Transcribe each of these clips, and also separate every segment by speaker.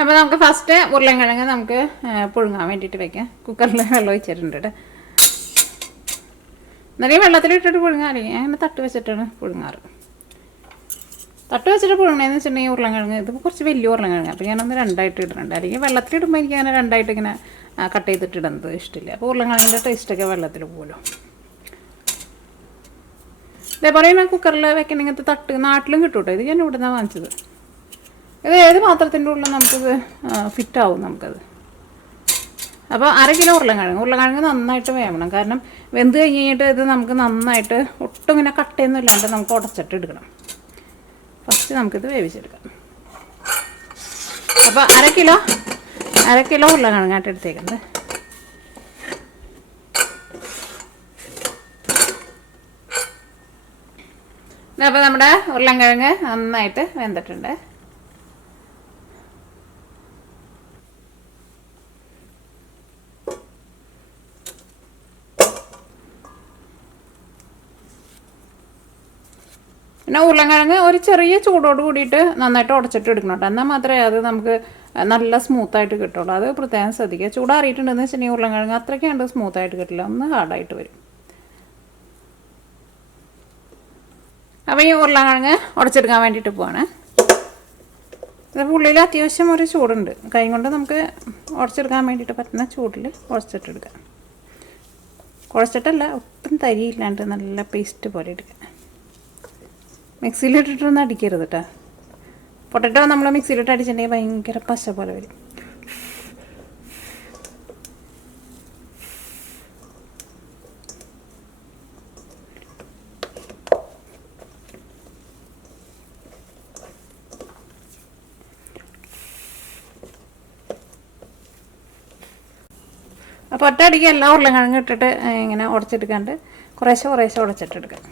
Speaker 1: അപ്പോൾ നമുക്ക് ഫസ്റ്റ് ഉരുളൻകിഴങ്ങ് നമുക്ക് പുഴുങ്ങാൻ വേണ്ടിയിട്ട് വെക്കാം. കുക്കറിൽ വെള്ളം ഒഴിച്ചിട്ടുണ്ട് കേട്ടോ എന്നാലും വെള്ളത്തിലിട്ടിട്ട് പുഴുങ്ങാൻ അല്ലെങ്കിൽ അങ്ങനെ തട്ട് വെച്ചിട്ടാണ് പുഴുങ്ങാറ്. തട്ട് വെച്ചിട്ട് പുഴുങ്ങണേന്ന് വെച്ചിട്ടുണ്ടെങ്കിൽ ഉരുളൻകിഴങ്ങ് ഇത് കുറച്ച് വലിയ ഉരുളൻകിഴങ്ങ്. അപ്പോൾ ഞാനൊന്ന് രണ്ടായിട്ട് ഇടുന്നുണ്ട്. അല്ലെങ്കിൽ വെള്ളത്തിലിടുമ്പോൾ എനിക്ക് അങ്ങനെ രണ്ടായിട്ട് ഇങ്ങനെ കട്ട് ചെയ്തിട്ട് ഇടുന്നത് ഇഷ്ടമില്ല. അപ്പോൾ ഉരുളൻകിഴങ്ങിന്റെ ടേസ്റ്റൊക്കെ വെള്ളത്തിൽ പോകുമല്ലോ ഇതേപോലെ ഞാൻ കുക്കറിൽ വെക്കണമെങ്കിൽ തട്ട് നാട്ടിലും കിട്ടും കേട്ടോ ഇത് ഞാൻ ഇവിടെ നിന്നാണ് വാങ്ങിച്ചത്. ഇത് ഏത് പാത്രത്തിന്റെ ഉള്ളിൽ നമുക്കിത് ഫിറ്റ് ആവും നമുക്കത്. അപ്പോൾ അര കിലോ ഉരുളക്കിഴങ്ങ് ഉരുളക്കിഴങ്ങ് നന്നായിട്ട് വേവണം. കാരണം വെന്ത് കഴിഞ്ഞ് കഴിഞ്ഞിട്ട് ഇത് നമുക്ക് നന്നായിട്ട് ഒട്ടും ഇങ്ങനെ കട്ടയൊന്നും ഇല്ലാണ്ട് നമുക്ക് ഉടച്ചിട്ട് എടുക്കണം. ഫസ്റ്റ് നമുക്കിത് വേവിച്ചെടുക്കാം. അപ്പോൾ അര കിലോ അര കിലോ ഉരുളക്കിഴങ്ങായിട്ട് എടുത്തേക്കുന്നത്. അപ്പോൾ നമ്മുടെ ഉരുളക്കിഴങ്ങ് നന്നായിട്ട് വെന്തിട്ടുണ്ട്. പിന്നെ ഉരുളൻകിഴങ്ങ് ഒരു ചെറിയ ചൂടോട് കൂടിയിട്ട് നന്നായിട്ട് ഉടച്ചിട്ട് എടുക്കണം കേട്ടോ. എന്നാൽ മാത്രമേ അത് നമുക്ക് നല്ല സ്മൂത്തായിട്ട് കിട്ടുള്ളൂ. അത് പ്രത്യേകം ശ്രദ്ധിക്കുക. ചൂടാറിയിട്ടുണ്ടെന്ന് വെച്ചിട്ടുണ്ടെങ്കിൽ ഉരുളൻകിഴങ്ങ് അത്രയ്ക്ക് കണ്ട് സ്മൂത്തായിട്ട് കിട്ടില്ല. ഒന്ന് ഹാർഡായിട്ട് വരും. അപ്പോൾ ഈ ഉരുളൻകിഴങ്ങ് ഉടച്ചെടുക്കാൻ വേണ്ടിയിട്ട് പോവാണ്. ഇത് ഉള്ളിൽ അത്യാവശ്യം ഒരു ചൂടുണ്ട്. കൈ കൊണ്ട് നമുക്ക് ഉടച്ചെടുക്കാൻ വേണ്ടിയിട്ട് പറ്റുന്ന ചൂടിൽ ഉടച്ചിട്ടെടുക്കാം കുഴച്ചിട്ടല്ല ഒട്ടും തരിയില്ലാണ്ട് നല്ല പേസ്റ്റ് പോലെ എടുക്കാം. മിക്സിയിലിട്ടിട്ടൊന്നും അടിക്കരുത് കേട്ടോ പൊട്ടറ്റോ നമ്മൾ മിക്സിയിലിട്ട് അടിച്ചിട്ടുണ്ടെങ്കിൽ ഭയങ്കര പശ പോലെ വരും. അപ്പോൾ ഒറ്റ അടിക്ക് എല്ലാ ഉരുളക്കിഴങ്ങ് ഇട്ടിട്ട് ഇങ്ങനെ ഉടച്ചെടുക്കാണ്ട് കുറേശ്ശെ കുറേശ്ശെ ഉടച്ചിട്ടെടുക്കാം.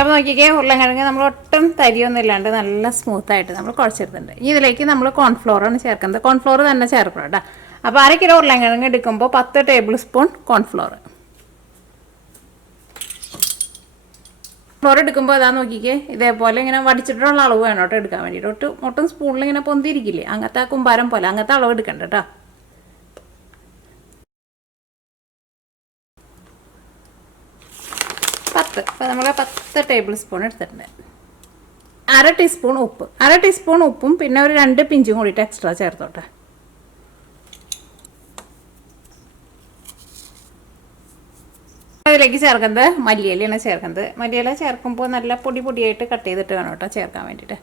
Speaker 1: അപ്പോൾ നോക്കിക്കേ ഉരുളക്കിഴങ്ങ് നമ്മൾ ഒട്ടും തരിയൊന്നും ഇല്ലാണ്ട് നല്ല സ്മൂത്തായിട്ട് നമ്മൾ കുഴച്ചെടുത്തിട്ടുണ്ട്. ഇനി ഇതിലേക്ക് നമ്മൾ കോൺഫ്ലോറാണ് ചേർക്കുന്നത്. കോൺഫ്ലോർ തന്നെ ചേർക്കണം കേട്ടോ. അപ്പോൾ അര കിലോ ഉരുളക്കിഴങ്ങ് എടുക്കുമ്പോൾ പത്ത് ടേബിൾ സ്പൂൺ കോൺഫ്ലോർ ഫ്ലോർ എടുക്കുമ്പോൾ അതാ നോക്കിക്കേ ഇതേപോലെ ഇങ്ങനെ വടിച്ചിട്ടുള്ള അളവ് വേണം കേട്ടോ എടുക്കാൻ വേണ്ടിയിട്ട്. ഒട്ടും ഒട്ടും സ്പൂണിൽ ഇങ്ങനെ പൊന്തിയിരിക്കില്ലേ? അങ്ങനത്തെ കുമ്പാരം പോലെ അങ്ങനത്തെ അളവ് എടുക്കണ്ട കേട്ടോ പത്ത് അപ്പോൾ നമ്മൾ പത്ത് ടേബിൾ സ്പൂൺ എടുത്തിട്ടുണ്ട്. അര ടീസ്പൂൺ ഉപ്പ്. അര ടീസ്പൂൺ ഉപ്പും പിന്നെ ഒരു രണ്ട് പിഞ്ചും കൂടിയിട്ട് എക്സ്ട്രാ ചേർത്തോട്ടെ. അതിലേക്ക് ചേർക്കുന്നത് മല്ലിയിലയാണ് ചേർക്കുന്നത്. മല്ലിയില ചേർക്കുമ്പോൾ നല്ല പൊടി പൊടിയായിട്ട് കട്ട് ചെയ്തിട്ട് വേണം കേട്ടോ ചേർക്കാൻ വേണ്ടിയിട്ട്.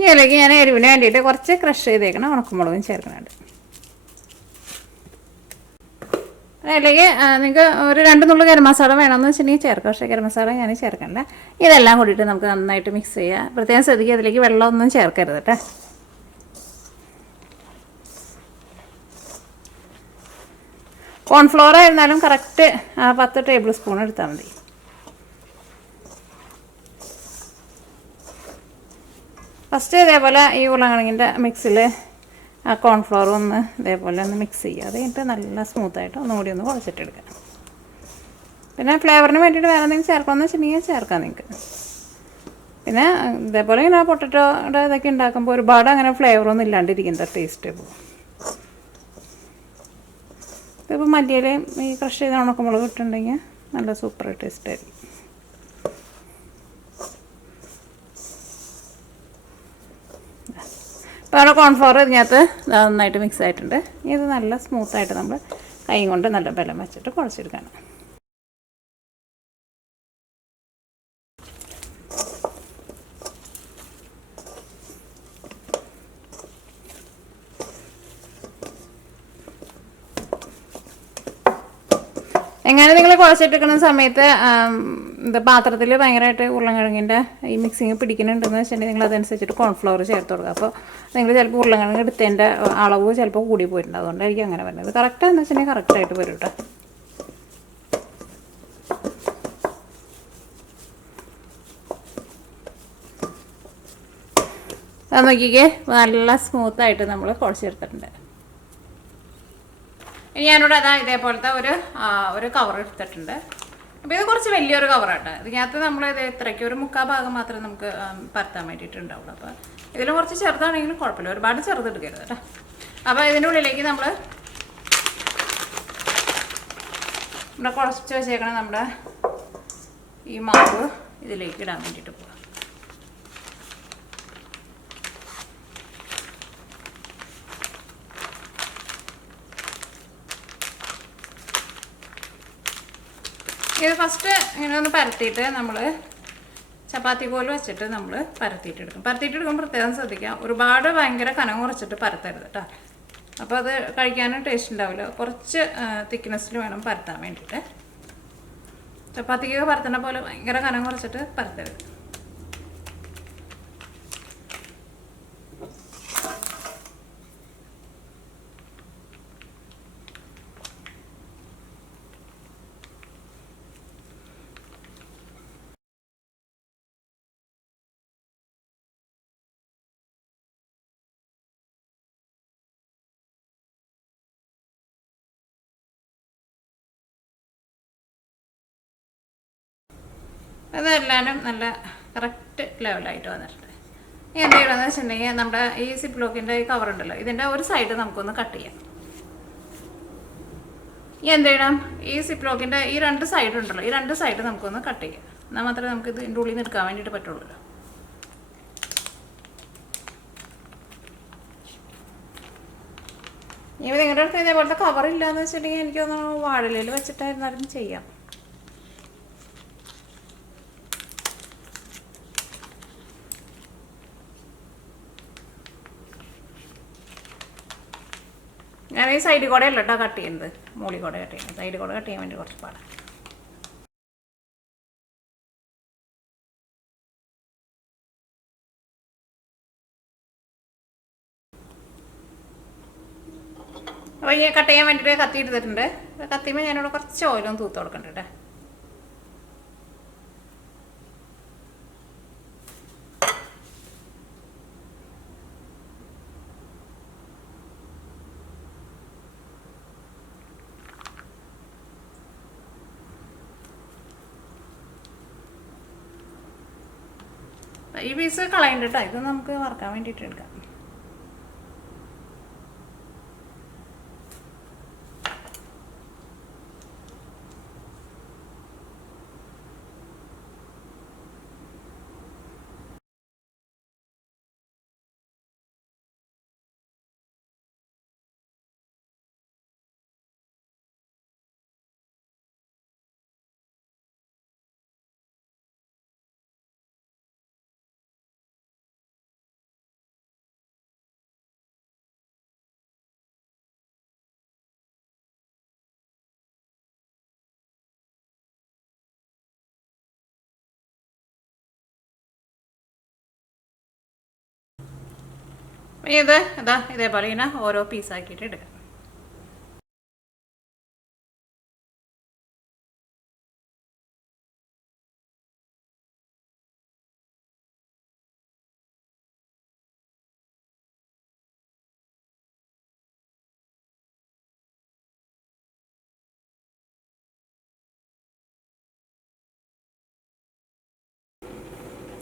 Speaker 1: ഈ ഇലയ്ക്ക് ഞാൻ എരിവിന് വേണ്ടിയിട്ട് കുറച്ച് ക്രഷ് ചെയ്തേക്കണം ഉണക്കുമുളകും ചേർക്കുന്നുണ്ട്. അല്ലെങ്കിൽ നിങ്ങൾക്ക് ഒരു രണ്ട് നുള്ളു ഗരം മസാല വേണമെന്ന് വെച്ചിട്ടുണ്ടെങ്കിൽ ചേർക്കാം. പക്ഷേ ഗരം മസാല ഞാൻ ചേർക്കണ്ട. ഇതെല്ലാം കൂടിയിട്ട് നമുക്ക് നന്നായിട്ട് മിക്സ് ചെയ്യുക പ്രത്യേകം ശ്രദ്ധിക്കുക അതിലേക്ക് വെള്ളമൊന്നും ചേർക്കരുത് കേട്ടോ. കോൺഫ്ലോർ ആയിരുന്നാലും കറക്റ്റ് പത്ത് ടേബിൾ സ്പൂൺ എടുത്താൽ മതി. ഫസ്റ്റ് ഇതേപോലെ ഈ ഉരുളക്കിഴങ്ങിന്റെ മിക്സിൽ ആ കോൺഫ്ലോർ ഒന്ന് ഇതേപോലെ ഒന്ന് മിക്സ് ചെയ്യുക. അത് കഴിഞ്ഞിട്ട് നല്ല സ്മൂത്തായിട്ട് ഒന്നുകൂടി ഒന്ന് കുഴച്ചിട്ടെടുക്കുക പിന്നെ ഫ്ലേവറിന് വേണ്ടിയിട്ട് വേറെ എന്തെങ്കിലും ചേർക്കണമെന്ന് വെച്ചിട്ടുണ്ടെങ്കിൽ ചേർക്കാം നിങ്ങൾക്ക്. പിന്നെ ഇതേപോലെ ഇങ്ങനെ പൊട്ടറ്റോയുടെ ഇതൊക്കെ ഉണ്ടാക്കുമ്പോൾ ഒരുപാട് അങ്ങനെ ഫ്ലേവറൊന്നും ഇല്ലാണ്ടിരിക്കുന്ന ടേസ്റ്റ് പോകും ഇപ്പോൾ മല്ലിയിലയും ഈ ക്രഷ് ചെയ്ത ഉണക്കമുളക് ഇട്ടുണ്ടെങ്കിൽ നല്ല സൂപ്പർ ടേസ്റ്റ് ആയിരിക്കും. അവിടെ കോൺഫ്ലവർ ഇതിനകത്ത് നന്നായിട്ട് മിക്സ് ആയിട്ടുണ്ട്. ഇത് നല്ല സ്മൂത്തായിട്ട് നമ്മൾ കൈ കൊണ്ട് നല്ല ബലം വെച്ചിട്ട് കുഴച്ചെടുക്കണം എങ്ങനെ നിങ്ങൾ കുഴച്ചിട്ടിരിക്കുന്ന സമയത്ത് ഇത് പാത്രത്തിൽ ഭയങ്കരമായിട്ട് ഉരുളൻകിഴങ്ങിന്റെ ഈ മിക്സിങ് പിടിക്കുന്നുണ്ടെന്ന് വെച്ചിട്ടുണ്ടെങ്കിൽ നിങ്ങൾ അതനുസരിച്ചിട്ട് കോൺഫ്ലവർ ചേർത്ത് കൊടുക്കുക. അപ്പോൾ നിങ്ങൾ ചിലപ്പോൾ ഉരുളൻകിഴങ്ങ് എടുത്തതിന്റെ അളവ് ചിലപ്പോൾ കൂടി പോയിട്ടുണ്ട്. അതുകൊണ്ടായിരിക്കും അങ്ങനെ വരുന്നത്. കറക്റ്റാന്ന് വെച്ചിട്ടുണ്ടെങ്കിൽ കറക്റ്റായിട്ട് വരും കേട്ടോ നോക്കിക്കേ നല്ല സ്മൂത്തായിട്ട് നമ്മൾ കുഴച്ചെടുത്തിട്ടുണ്ട്. ഇനി ഞാനിവിടെ അതാ ഇതേപോലത്തെ ഒരു ഒരു കവർ എടുത്തിട്ടുണ്ട്. അപ്പോൾ ഇത് കുറച്ച് വലിയൊരു കവറാണ് ഇതിനകത്ത് നമ്മൾ ഇത് ഇത്രയ്ക്ക് ഒരു മുക്കാൽ ഭാഗം മാത്രമേ നമുക്ക് പരത്താൻ വേണ്ടിയിട്ടുണ്ടാവുള്ളൂ. അപ്പോൾ ഇതിൽ കുറച്ച് ചെറുതാണെങ്കിലും കുഴപ്പമില്ല. ഒരുപാട് ചെറുതെടുക്കരുത് കേട്ടോ അപ്പോൾ ഇതിന്റെ ഉള്ളിലേക്ക് നമ്മൾ നമ്മുടെ കുറച്ച് വെച്ചേക്കണം നമ്മുടെ ഈ മാവ് ഇതിലേക്ക് ഇടാൻ വേണ്ടിയിട്ട് പോകാം ഇത് ഫസ്റ്റ് ഇങ്ങനെ ഒന്ന് പരത്തിയിട്ട് നമ്മൾ ചപ്പാത്തി പോലെ വെച്ചിട്ട് നമ്മൾ പരത്തിയിട്ട് എടുക്കും പരത്തിയിട്ട് എടുക്കുമ്പോൾ പ്രത്യേകം ശ്രദ്ധിക്കാം ഒരുപാട് ഭയങ്കര കനം കുറച്ചിട്ട് പരത്തരുത് കേട്ടോ അപ്പോൾ അത് കഴിക്കാനും ടേസ്റ്റ് ഉണ്ടാവില്ല. കുറച്ച് തിക്നെസ്സിൽ വേണം പരത്താൻ വേണ്ടിയിട്ട് ചപ്പാത്തിക്ക് പരത്തണ പോലെ ഭയങ്കര കനം കുറച്ചിട്ട് പരത്തരുത്. അതെല്ലാവരും നല്ല കറക്റ്റ് ലെവലായിട്ട് വന്നിട്ടുണ്ട്. ഇനി എന്ത് ചെയ്യണമെന്ന് വെച്ചിട്ടുണ്ടെങ്കിൽ നമ്മുടെ ഈ സിപ്പ് ലോക്കിന്റെ ഈ കവർ ഉണ്ടല്ലോ ഇതിന്റെ ഒരു സൈഡ് നമുക്കൊന്ന് കട്ട് ചെയ്യാം. ഇനി എന്ത് ചെയ്യണം ഈ സിപ്പ് ലോക്കിന്റെ ഈ രണ്ട് സൈഡ് ഉണ്ടല്ലോ ഈ രണ്ട് സൈഡ് നമുക്കൊന്ന് കട്ട് ചെയ്യാം. എന്നാൽ മാത്രമേ നമുക്ക് ഇത് ഇതിന്റെ ഉള്ളിൽ നിന്ന് എടുക്കാൻ വേണ്ടിയിട്ട് പറ്റുള്ളൂ. ഇനി നിങ്ങളുടെ അടുത്ത് ഇതേപോലത്തെ കവർ ഇല്ലാന്ന് വെച്ചിട്ടുണ്ടെങ്കിൽ എനിക്കൊന്ന് വാഴലയിൽ വെച്ചിട്ടായിരുന്നാലും ചെയ്യാം. ഞാൻ ഈ സൈഡിൽ കൂടെ അല്ല കേട്ടോ കട്ട് ചെയ്യുന്നത്. മുകളിൽ കൂടെ കട്ട് ചെയ്യുന്നത്. സൈഡിൽ കൂടെ കട്ട് ചെയ്യാൻ വേണ്ടി കുറച്ച് പാടാം. അപ്പോൾ ഈ കട്ട് ചെയ്യാൻ വേണ്ടിയിട്ട് കത്തി എടുത്തിട്ടുണ്ട് കത്തിയുമ്പോൾ ഞാനിവിടെ കുറച്ച് ഓയിലൊന്നും തൂത്ത് കൊടുക്കണ്ടേ ഈ പീസ് കളയണ്ട കേട്ടോ ഇത് നമുക്ക് വറക്കാൻ വേണ്ടിയിട്ട് എടുക്കാം. ഇത് ഇതാ ഇതേപോലെ ഇങ്ങനെ ഓരോ പീസാക്കിയിട്ട് എടുക്കാം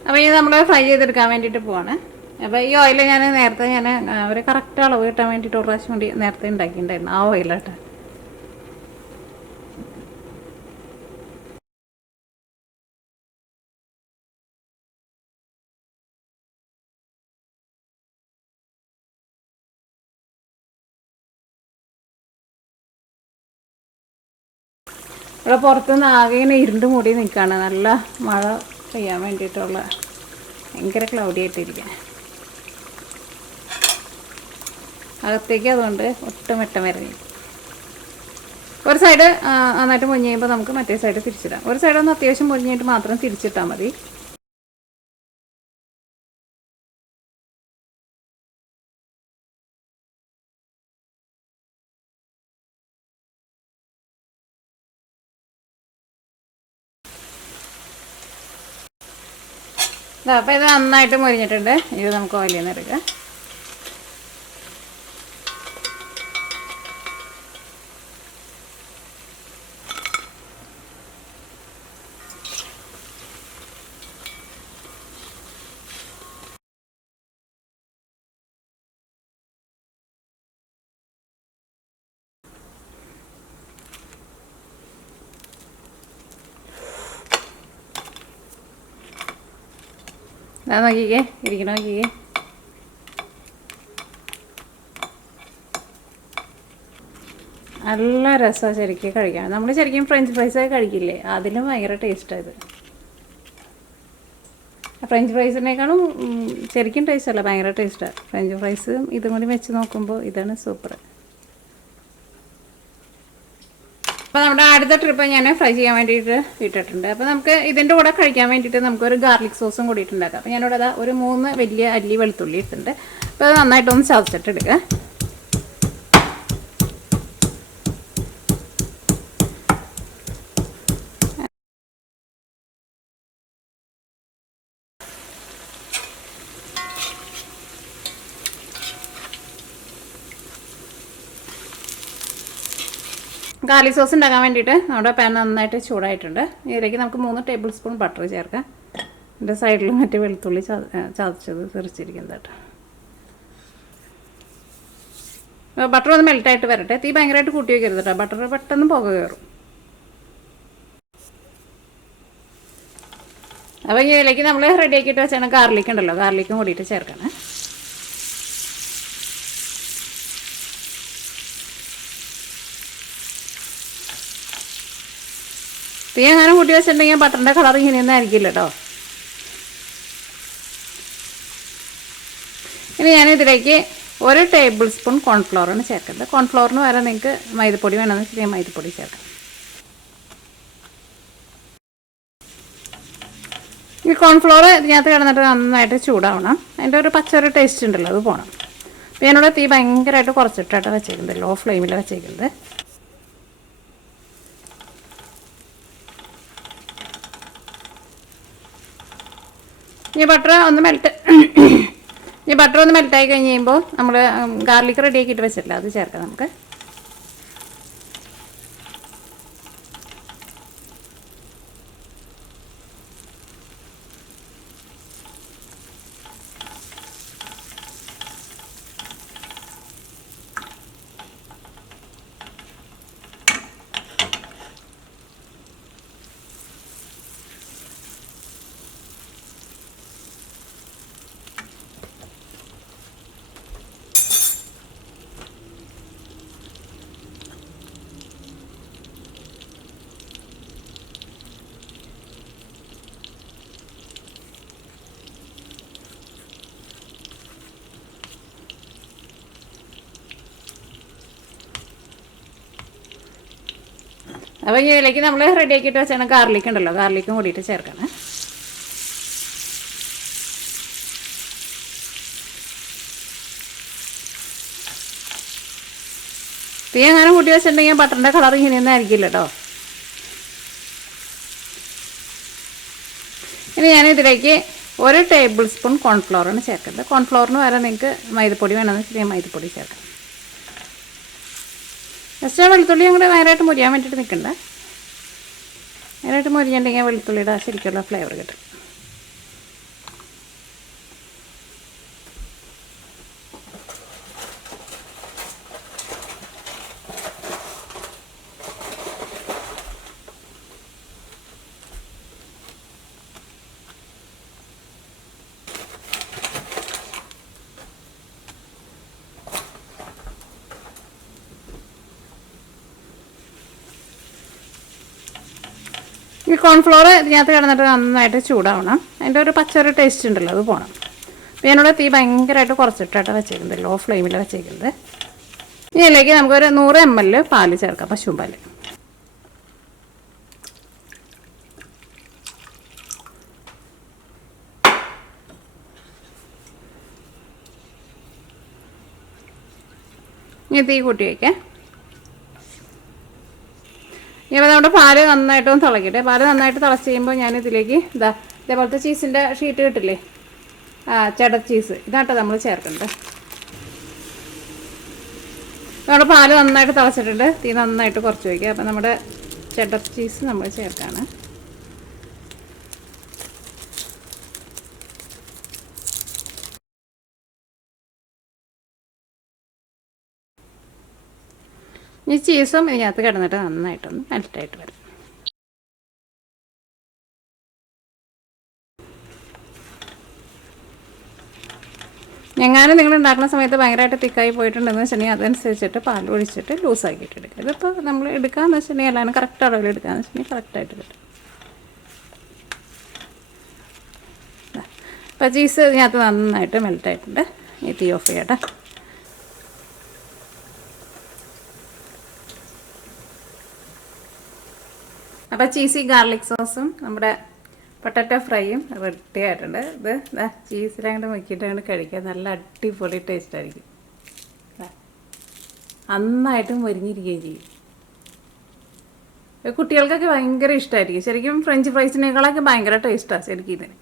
Speaker 1: അപ്പോൾ ഇത് നമ്മൾ ഫ്രൈ ചെയ്തെടുക്കാൻ വേണ്ടിയിട്ട് പോവാണ്. അപ്പോൾ ഈ ഓയിൽ ഞാൻ നേരത്തെ ഞാൻ ഒരു കറക്റ്റ് അളവ് കിട്ടാൻ വേണ്ടിയിട്ട് ഒരു പ്രാവശ്യം വേണ്ടി നേരത്തെ ഉണ്ടാക്കിയിട്ടുണ്ടായിരുന്നു. ആ ഓയിലാട്ടെ ഇവിടെ പുറത്തുനിന്ന് ആകെ ഇങ്ങനെ ഇരുണ്ട് മൂടി നിൽക്കുകയാണ്. നല്ല മഴ പെയ്യാൻ വേണ്ടിയിട്ടുള്ള ഭയങ്കര ക്ലൗഡി ആയിട്ടിരിക്കുക അകത്തേക്ക് അതുകൊണ്ട് ഒട്ടും വെട്ടം വരണേ ഒരു സൈഡ് നന്നായിട്ട് മുഞ്ഞ് കഴിയുമ്പോൾ നമുക്ക് മറ്റേ സൈഡ് തിരിച്ചിടാം. ഒരു സൈഡ് ഒന്ന് അത്യാവശ്യം മുഞ്ഞിട്ട് മാത്രം തിരിച്ചിട്ടാൽ മതി. അപ്പോൾ ഇത് നന്നായിട്ട് മുരിഞ്ഞിട്ടുണ്ട്. ഇത് നമുക്ക് ഓയിലിൽ നിന്ന് എടുക്കാം. ഇതാ നോക്കിക്കേ ഇരിക്കണം നോക്കിക്കേ. നല്ല രസമാണ് ശരിക്കും കഴിക്കാൻ. നമ്മൾ ശരിക്കും ഫ്രഞ്ച് ഫ്രൈസ് കഴിക്കില്ലേ? അതിലും ഭയങ്കര ടേസ്റ്റാണ് ഇത്. ഫ്രഞ്ച് ഫ്രൈസിനേക്കാളും ശരിക്കും ടേസ്റ്റ് അല്ല ഭയങ്കര ടേസ്റ്റാണ് ഫ്രഞ്ച് ഫ്രൈസും ഇതും കൂടി വെച്ച് നോക്കുമ്പോൾ ഇതാണ് സൂപ്പർ അപ്പോൾ നമ്മുടെ അടുത്ത ട്രിപ്പ് ഞാൻ ഫ്രൈ ചെയ്യാൻ വേണ്ടിയിട്ട് ഇട്ടിട്ടുണ്ട്. അപ്പോൾ നമുക്ക് ഇതിന്റെ കൂടെ കഴിക്കാൻ വേണ്ടിയിട്ട് നമുക്കൊരു ഗാർലിക് സോസും കൂടിയിട്ടുണ്ടാക്കാം അപ്പോൾ ഞാനിവിടെ ഒരു മൂന്ന് വലിയ അല്ലി വെളുത്തുള്ളി ഇട്ടിട്ടുണ്ട്. അപ്പോൾ അത് നന്നായിട്ടൊന്ന് ചതച്ചിട്ട് ഗാർലിക് സോസ് ഉണ്ടാക്കാൻ വേണ്ടിയിട്ട് നമ്മുടെ പാൻ നന്നായിട്ട് ചൂടായിട്ടുണ്ട്. ഇതിലേക്ക് നമുക്ക് മൂന്ന് ടേബിൾ സ്പൂൺ ബട്ടർ ചേർക്കാം എന്റെ സൈഡിൽ മറ്റേ വെളുത്തുള്ളി ചതച്ചത് തെറിച്ചിരിക്കുന്നത് കേട്ടോ. ബട്ടർ ഒന്ന് മെൽറ്റായിട്ട് വരട്ടെ. തീ ഭയങ്കരമായിട്ട് കൂട്ടി വയ്ക്കരുത് കേട്ടോ. ബട്ടർ പെട്ടെന്ന് പുക കയറും അപ്പോൾ ഇതിലേക്ക് നമ്മൾ റെഡി ആക്കിയിട്ട് വെച്ചാണ് ഗാർലിക് ഉണ്ടല്ലോ. ഗാർലിക്കും കൂടിയിട്ട് ചേർക്കണം. തീ അങ്ങനെ കൂട്ടി വെച്ചിട്ടുണ്ടെങ്കിൽ ബട്ടറിന്റെ കളർ ഇങ്ങനെയൊന്നും ആയിരിക്കില്ല കേട്ടോ ഇനി ഞാൻ ഇതിലേക്ക് ഒരു ടേബിൾ സ്പൂൺ കോൺഫ്ലോറാണ് ചേർക്കുന്നത്. കോൺഫ്ലോറിന് വരെ നിങ്ങൾക്ക് മൈദപ്പൊടി വേണമെന്ന് ഞാൻ മൈദപ്പൊടി ചേർക്കാം. ഈ കോൺഫ്ലോർ ഇതിനകത്ത് കിടന്നിട്ട് നന്നായിട്ട് ചൂടാവണം. അതിന്റെ ഒരു പച്ചൊരു ടേസ്റ്റ് ഉണ്ടല്ലോ അത് പോകണം അപ്പോൾ ഞാനിവിടെ തീ ഭയങ്കരമായിട്ട് കുറച്ചിട്ടാണ് വെച്ചേക്കുന്നത് ലോ ഫ്ലെയിമിൽ വെച്ചേക്കുന്നത്. ഈ ബട്ടർ ഒന്ന് മെൽറ്റ് ഇനി ബട്ടർ ഒന്ന് മെൽറ്റായി കഴിഞ്ഞ് കഴിയുമ്പോൾ നമ്മൾ ഗാർലിക് റെഡി ആക്കിയിട്ട് വെച്ചിട്ടില്ല. അത് ചേർക്കാം നമുക്ക്. അപ്പോൾ ഇതിലേക്ക് നമ്മൾ റെഡി ആക്കിയിട്ട് വെച്ചാണ് ഗാർലിക് ഉണ്ടല്ലോ ഗാർലിക്കും കൂടിയിട്ട് ചേർക്കണം. തീ അങ്ങനെ കൂട്ടി വെച്ചിട്ടുണ്ടെങ്കിൽ ബട്ടറിന്റെ കളർ ഇങ്ങനെയൊന്നും ആയിരിക്കില്ല കേട്ടോ ഇനി ഞാൻ ഇതിലേക്ക് ഒരു ടേബിൾ സ്പൂൺ കോൺഫ്ലോറാണ് ചേർക്കുന്നത്. കോൺഫ്ലോറിന് വരെ നിങ്ങൾക്ക് മൈദപ്പൊടി വേണമെന്ന് വെച്ചിട്ടുണ്ടെങ്കിൽ മൈദപ്പൊടി ചേർക്കാം. ജസ്റ്റ് ആ വെളുത്തുള്ളി അങ്ങോട്ട് നേരായിട്ട് മുരിയാൻ വേണ്ടിയിട്ട് നിൽക്കണ്ട നേരായിട്ട് മുരിഞ്ഞിട്ടുണ്ടെങ്കിൽ വെളുത്തുള്ളിയുടെ ശരിക്കുള്ള ഫ്ലേവർ കിട്ടും. ഈ കോൺഫ്ലോർ ഇതിനകത്ത് കിടന്നിട്ട് നന്നായിട്ട് ചൂടാവണം. അതിന്റെ ഒരു പച്ചൊരു ടേസ്റ്റ് ഉണ്ടല്ലോ അത് പോകണം അപ്പോൾ ഞാനിവിടെ തീ ഭയങ്കരമായിട്ട് കുറച്ചിട്ടാണ് വെച്ചേക്കുന്നത് ലോ ഫ്ലെയിമിൽ വെച്ചേക്കുന്നത്. ഇനി ഇതിലേക്ക് നമുക്കൊരു നൂറ് എം എൽ പാൽ ചേർക്കാം പശുമ്പാൽ ഇനി തീ കൂട്ടി വയ്ക്കാം ഇനി നമ്മുടെ പാൽ നന്നായിട്ട് ഒന്ന് തിളക്കട്ടെ. പാൽ നന്നായിട്ട് തിളച്ച് കഴിയുമ്പോൾ ഞാൻ ഇതിലേക്ക് ഇതാ ഇതേപോലത്തെ ചീസിന്റെ ഷീറ്റ് കിട്ടില്ലേ? ആ ചെട ചീസ് ഇതാട്ടോ നമ്മൾ ചേർക്കേണ്ടത് നമ്മുടെ പാൽ നന്നായിട്ട് തിളച്ചിട്ടുണ്ട്. തീ നന്നായിട്ട് കുറച്ച് വയ്ക്കുക അപ്പം നമ്മുടെ ചെട ചീസ് നമ്മൾ ചേർക്കാണ്. ഈ ചീസും ഇതിനകത്ത് കിടന്നിട്ട് നന്നായിട്ടൊന്ന് മെൽറ്റായിട്ട് വരും. എങ്ങാനും നിങ്ങൾ ഉണ്ടാക്കുന്ന സമയത്ത് ഭയങ്കരമായിട്ട് തിക്കായി പോയിട്ടുണ്ടെന്ന് വെച്ചിട്ടുണ്ടെങ്കിൽ അതനുസരിച്ചിട്ട് പാൽ ഒഴിച്ചിട്ട് ലൂസാക്കിയിട്ട് എടുക്കുക. ഇതിപ്പോൾ നമ്മൾ എടുക്കാമെന്ന് വെച്ചിട്ടുണ്ടെങ്കിൽ എല്ലാവരും കറക്റ്റ് അളവിൽ എന്ന് വെച്ചിട്ടുണ്ടെങ്കിൽ കറക്റ്റായിട്ട് കിട്ടും. അപ്പോൾ ചീസ് ഇതിനകത്ത് നന്നായിട്ട് മെൽറ്റായിട്ടുണ്ട്. ഈ തീ ഓഫ് ചെയ്യട്ടെ അപ്പോൾ ചീസി ഗാർലിക് സോസും നമ്മുടെ പൊട്ടറ്റോ ഫ്രൈയും റെഡി ആയിട്ടുണ്ട്. ഇത് ചീസിലങ്ങോട്ട് മുക്കിയിട്ട് അങ്ങോട്ട് കഴിക്കാൻ നല്ല അടിപൊളി ടേസ്റ്റ് ആയിരിക്കും. നന്നായിട്ട് മൊരിഞ്ഞിരിക്കുകയും ചെയ്യും. കുട്ടികൾക്കൊക്കെ ഭയങ്കര ഇഷ്ടമായിരിക്കും ശരിക്കും ഫ്രഞ്ച് ഫ്രൈസിനേക്കാളൊക്കെ ഭയങ്കര ടേസ്റ്റാണ് ശരിക്കും ഇതിന്.